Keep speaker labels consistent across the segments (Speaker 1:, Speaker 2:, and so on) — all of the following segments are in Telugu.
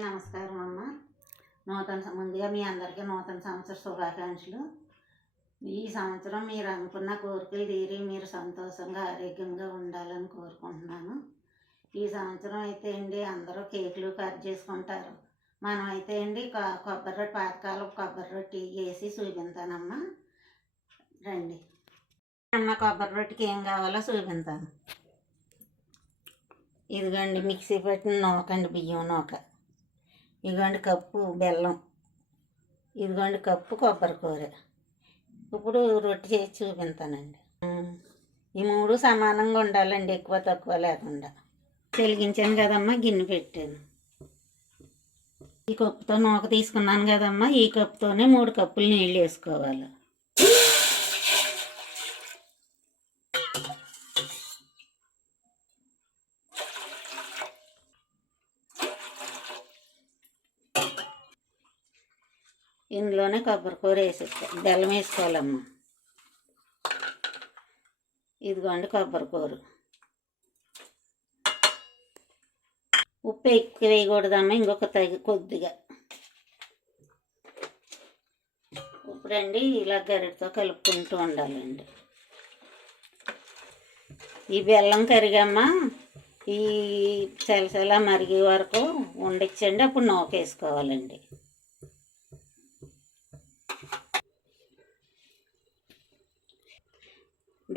Speaker 1: నమస్కారం అమ్మ. నూతన ముందుగా మీ అందరికీ నూతన సంవత్సర శుభాకాంక్షలు. ఈ సంవత్సరం మీరు అనుకున్న కోరికలు తీరి మీరు సంతోషంగా ఆరోగ్యంగా ఉండాలని కోరుకుంటున్నాను. ఈ సంవత్సరం అయితే అండి అందరూ కేకులు కట్ చేసుకుంటారు. మనం అయితే అండి కొబ్బరి రొట్టె పాతకాలం కొబ్బరి రొట్టె వేసి చూపించానమ్మా రండి. అమ్మ కొబ్బరి రొట్టెకి ఏం కావాలో చూపించాను ఇదిగోండి మిక్సీ పట్టిన నూకండి బియ్యం నూక. ఇదిగోండి కప్పు బెల్లం. ఇదిగోండి కప్పు కొబ్బరి కూర. ఇప్పుడు రొట్టె చేసి చూపించానండి ఈ మూడు సమానంగా ఉండాలండి ఎక్కువ తక్కువ లేకుండా. వెలిగించాను కదమ్మా గిన్నె పెట్టాను. ఈ కప్పుతో నూక తీసుకున్నాను కదమ్మా ఈ కప్పుతోనే మూడు కప్పులు నీళ్ళు వేసుకోవాలి. ఇందులోనే కొబ్బరి కూర వేసేస్తా. బెల్లం వేసుకోవాలమ్మా. ఇదిగోండి కొబ్బరి కూర. ఉప్పు ఎక్కువ వేయకూడదమ్మా ఇంకొక తగి కొద్దిగా. ఇప్పుడండి ఇలా గరిటతో కలుపుకుంటూ ఉండాలండి. ఈ బెల్లం కరిగమ్మా ఈ చలచల మరిగే వరకు ఉండొచ్చండి. అప్పుడు నూకేసుకోవాలండి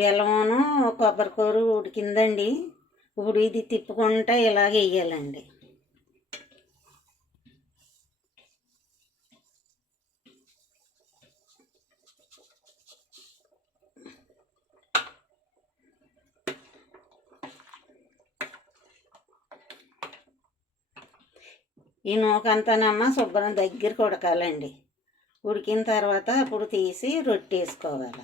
Speaker 1: బెల్లమును కొబ్బరికూర ఉడికిందండి. ఇప్పుడు ఇది తిప్పుకుంటా ఇలాగ వేయాలండి ఈ నూకంతానమ్మ శుభ్రం దగ్గరికి ఉడకాలండి. ఉడికిన తర్వాత అప్పుడు తీసి రొట్టె వేసుకోవాలి.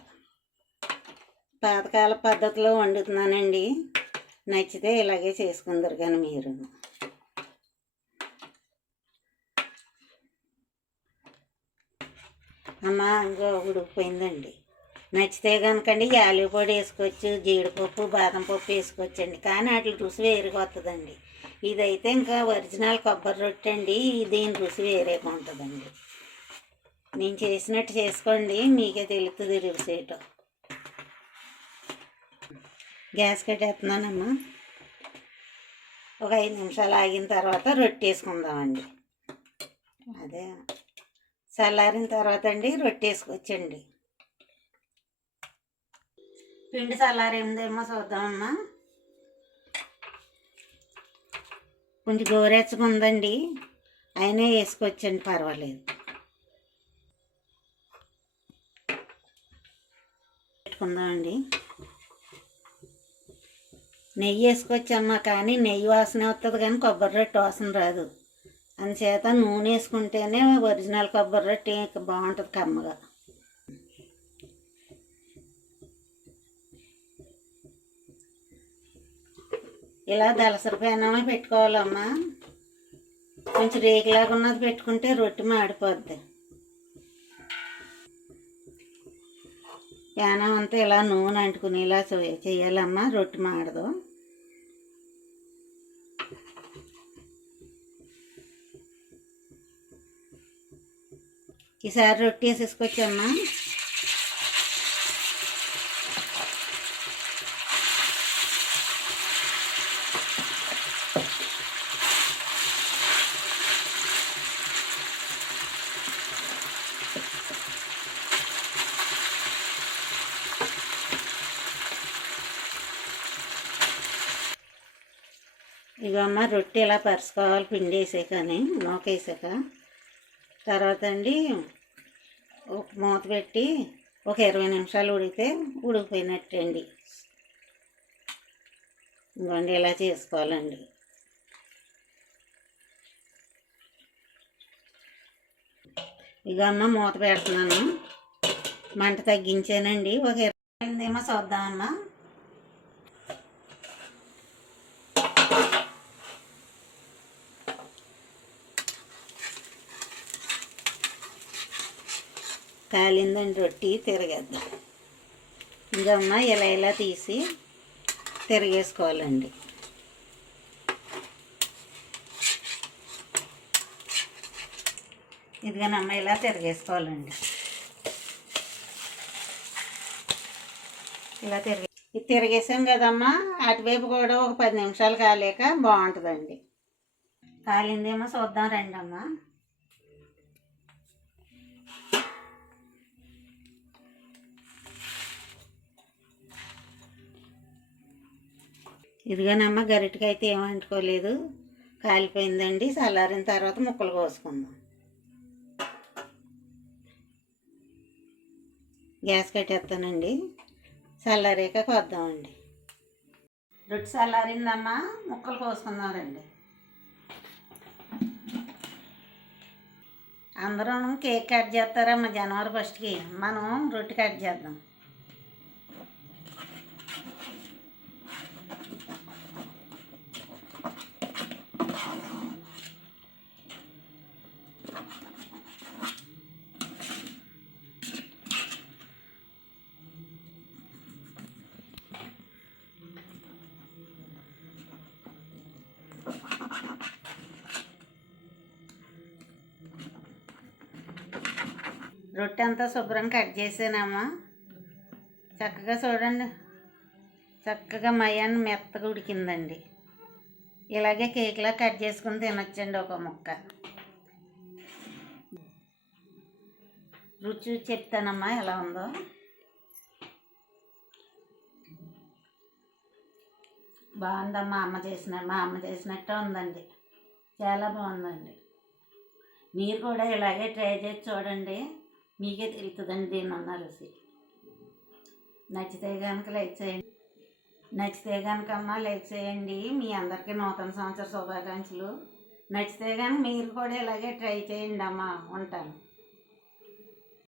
Speaker 1: పాతకాల పద్ధతిలో వండుతున్నానండి. నచ్చితే ఇలాగే చేసుకుందరు కానీ మీరు. అమ్మ ఇంకో ఉడికిపోయిందండి నచ్చితే కనుకండి యాలకి పొడి వేసుకోవచ్చు జీడిపప్పు బాదం పప్పు వేసుకోవచ్చండి. కానీ వాటి రుచి వేరుగా వస్తుందండి ఇదైతే ఇంకా ఒరిజినల్ కొబ్బరి రొట్టె అండి. దీని రుచి వేరేగా ఉంటుందండి. నేను చేసినట్టు చేసుకోండి. మీకే తెలుస్తుంది రుచి ఏంటో. గ్యాస్ కట్టేస్తున్నానమ్మా. ఒక ఐదు నిమిషాలు ఆగిన తర్వాత రొట్టె వేసుకుందామండి. అదే చల్లారిన తర్వాత అండి రొట్టె వేసుకొచ్చండి. పిండి చల్లారిందేమో చూద్దామమ్మా. కొంచెం గోరెచ్చగా ఉందండి అయినా వేసుకొచ్చండి పర్వాలేదు. పెట్టుకుందామండి. నెయ్యి వేసుకొచ్చమ్మా కానీ నెయ్యి వాసన వస్తుంది కానీ కొబ్బరి రొట్టె వాసన రాదు. అందుచేత నూనె వేసుకుంటేనే ఒరిజినల్ కొబ్బరి రొట్టె బాగుంటుంది కమ్మగా. ఇలా దలసరి పేనమే పెట్టుకోవాలమ్మా. కొంచెం రేకులాగా ఉన్నది పెట్టుకుంటే రొట్టె మాడిపోద్ది. పేనం అంతా ఇలా నూనె అంటుకునేలా చే- చేయాలమ్మా రొట్టె మాడదు. ఈసారి రొట్టె వేసేసుకొచ్చమ్మా. ఇవమ్మ రొట్టె ఇలా పరుచుకోవాలి పిండి వేసాకని నూకేసాక తర్వాత అండి ఒక మూత పెట్టి ఒక ఇరవై నిమిషాలు ఉడికితే ఉడికిపోయినట్టండి. ఇంకోండి ఇలా చేసుకోవాలండి. ఇక అమ్మ మూత పెడుతున్నాను. మంట తగ్గించానండి. ఒక ఇరవై ఏమో చూద్దామమ్మా. కాలిందండి రొట్టి తిరగేద్దాం. ఇంకమ్మ ఇలా ఇలా తీసి తిరగేసుకోవాలండి. ఇదిగోనమ్మ ఇలా తిరిగేసుకోవాలండి. ఇలా తిరిగి ఇది తిరిగేసాం కదమ్మా అటువైపు కూడా ఒక పది నిమిషాలు కాలేక బాగుంటుందండి. కాలిందేమో చూద్దాం రండి ఇదిగోనమ్మ గరిటకి అయితే ఏం కాలిపోయిందండి. చల్లారిన తర్వాత ముక్కలు కోసుకుందాం. గ్యాస్ కట్టేస్తానండి. చల్లారాక కొద్దామండి. రొట్టె చల్లారిందమ్మా. ముక్కలు కోసుకుందాం అందరం కేక్ కట్ చేస్తారమ్మా. జనవరి ఫస్ట్కి. మనం రొట్టె కట్ చేద్దాం. రొట్టె అంతా శుభ్రం కట్ చేసానమ్మా చక్కగా చూడండి. చక్కగా మయాన్ని మెత్తగా ఉడికిందండి. ఇలాగే కేక్లా కట్ చేసుకుని తినొచ్చండి ఒక ముక్క. రుచి చెప్తానమ్మా ఎలా ఉందో. బాగుందమ్మా అమ్మ చేసిన మా అమ్మ చేసినట్టే ఉందండి. చాలా బాగుందండి. మీరు కూడా ఇలాగే ట్రై చేసి చూడండి. మీకే తెలుస్తుందండి దీని ఉన్న నచ్చితే కనుక లైక్ చేయండి. నచ్చితే కనుక అమ్మ లైక్ చేయండి. మీ అందరికీ నూతన సంవత్సర శుభాకాంక్షలు. నచ్చితే కనుక మీరు కూడా ఇలాగే ట్రై చేయండి అమ్మ. ఉంటాను.